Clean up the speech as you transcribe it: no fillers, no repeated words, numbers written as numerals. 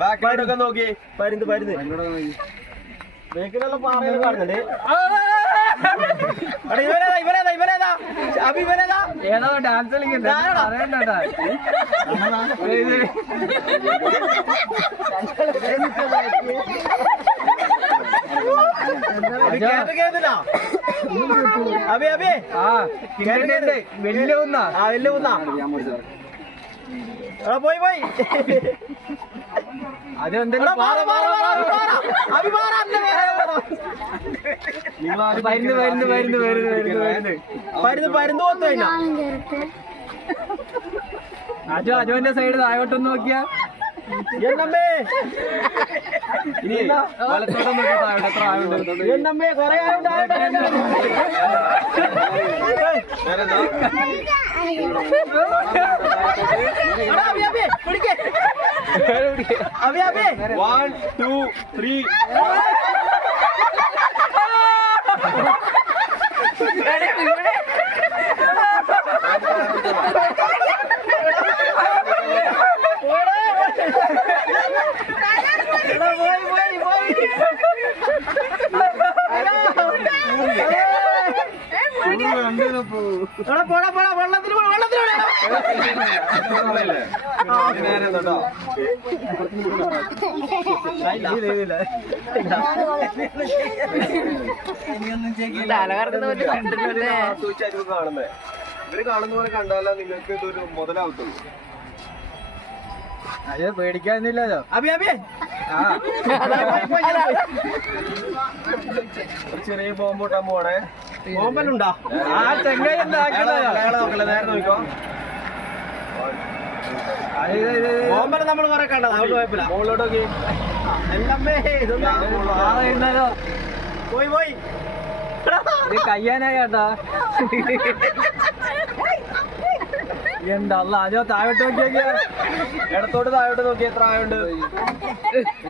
ബാക്കിലോട്ടൊക്കെ നോക്കി. പരുന്ന് ബേക്കിലുള്ള പാറകൾ പറഞ്ഞത് ഏതോ ഡാൻസ് കളിക്കണ്ട വലിയ ഒന്നാ പോയി അതെന്താ പരുന്ന് പോത്തു അജുവിന്റെ സൈഡ് താഴോട്ടൊന്ന് നോക്കിയാ എന്നമ്മേ വലത്തോട്ടം നോക്കിയാ താഴോട്ട് എത്ര ആയുണ്ട് എന്നമ്മേ കൊറേ One, two, three. ഇവര് കാണുന്ന പോലെ കണ്ടാലോ നിങ്ങൾക്ക് ഇതൊരു മുതലാവത്തുള്ളൂ. അത് പേടിക്കാനില്ലല്ലോ. ഒരു ചെറിയ ബോംബ് പൊട്ടാൻ പോണേ. ബോംബലുണ്ടോ? നേരെ നോക്കോ. ബോംബല് നമ്മൾ കുറെ കണ്ടത് അതുകൊണ്ട് കുഴപ്പമില്ല. മുകളിലോട്ട് നോക്കി. പോയി ഇത് കയ്യാനായിട്ടാ എന്താ അജോ താഴോട്ട് നോക്കിയാ ഇടത്തോട്ട് താഴോട്ട് നോക്കി എത്ര ആയുണ്ട്.